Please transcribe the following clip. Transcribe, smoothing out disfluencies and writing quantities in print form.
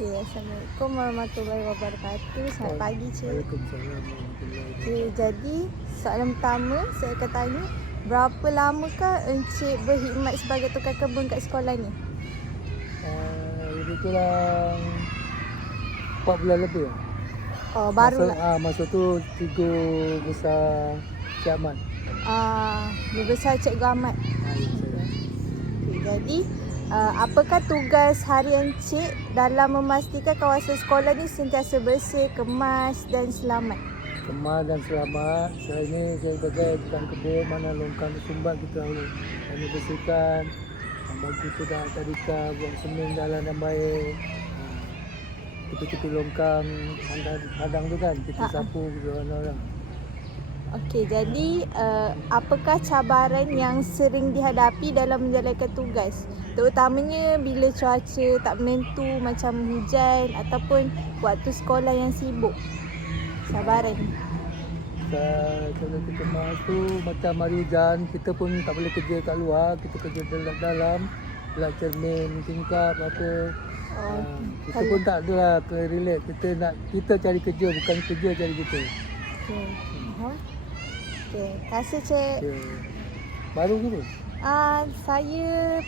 Okey, Assalamualaikum warahmatullahi wabarakatuh. Selamat pagi, Cik. Waalaikumsalam warahmatullahi Okey, wabarakatuh. jadi soalan pertama saya akan tanya, berapa lamakah Encik berkhidmat sebagai tukang kebun kat sekolah ni? Lebih kurang 4 bulan lebih lah. Oh, barulah. Masa tu Cikgu besar Cik Ahmad. Berbesar Cikgu Ahmad. Ya, saya. Okey, jadi apakah tugas harian Cik dalam memastikan kawasan sekolah ni sentiasa bersih, kemas dan selamat? Kemas dan selamat. Saya ni sebagai tukang kebun, mana longkang tersumbat kita kami bersihkan. Bagi kita dah tadika buat semen jalan yang baik. Tepi-tepi longkang hadang tu kan kita sapu kita orang. Okey, jadi apakah cabaran yang sering dihadapi dalam menjalankan tugas? Terutamanya bila cuaca tak menentu macam hujan ataupun waktu sekolah yang sibuk. Cabaran. Kalau kita kemas tu macam hari hujan, kita pun tak boleh kerja kat luar, kita kerja dalam belak cermin, tingkap apa. Kita pun tak adalah relax, kita cari kerja, bukan kerja cari kita. Okey. Faham? Okey, terima kasih Cik. Ya. Baru ke tu? Saya